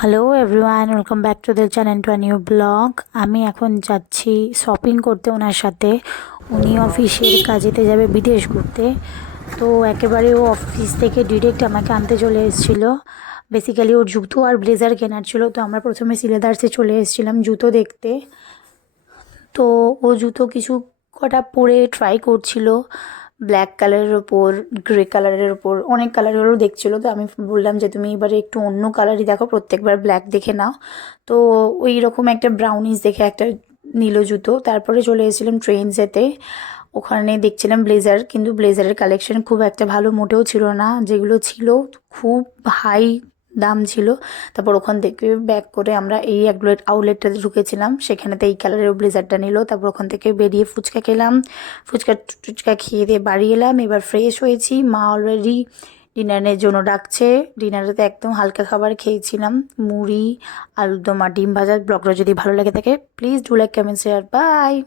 Hello everyone welcome back to the channel to new blog আমি এখন যাচ্ছি shopping করতে ওনার সাথে। উনি অফিসের কাজেতে যাবে বিদেশ ঘুরতে। তো একেবারে ও অফিস থেকে ডিরেক্ট আমাকে আনতে চলে এসেছিল। বেসিক্যালি ওর জুতো আর ব্লেজার কেনার ছিল। তো আমরা প্রথমে সিলেদার্সে চলে এসেছিলাম জুতো দেখতে। তো ও জুতো কিছু কটা পরে ট্রাই করছিল। ব্ল্যাক কালারের ওপর গ্রে কালারের ওপর অনেক কালারেরও দেখছিলো। তো আমি বললাম যে, তুমি এবারে একটু অন্য কালারই দেখো, প্রত্যেকবার ব্ল্যাক দেখে নাও। তো ওই রকম একটা ব্রাউনিশ দেখে একটা নিল জুতো। তারপরে চলে এসেছিলাম ট্রেনসেতে ওখানে দেখছিলাম ব্লেজার কিন্তু ব্লেজারের কালেকশন খুব একটা ভালো মোটেও ছিল না। যেগুলো ছিল খুব হাই দাম ছিল। তারপর ওখান থেকে ব্যাক করে আমরা এই আউটলেট আউটলেটটাতে ঢুকেছিলাম। সেখানেতে এই কালারের ব্লেজারটা নিল। তারপর ওখান থেকে বেরিয়ে ফুচকা খেলাম। ফুচকা টুচকা খেয়ে দিয়ে বাড়ি এলাম। এবার ফ্রেশ হয়েছি। মা অলরেডি ডিনারের জন্য ডাকছে। ডিনারেতে একদম হালকা খাবার খেয়েছিলাম। মুড়ি আলুদম ডিম ভাজা। ব্লগটা যদি ভালো লাগে থাকে please do like comment share bye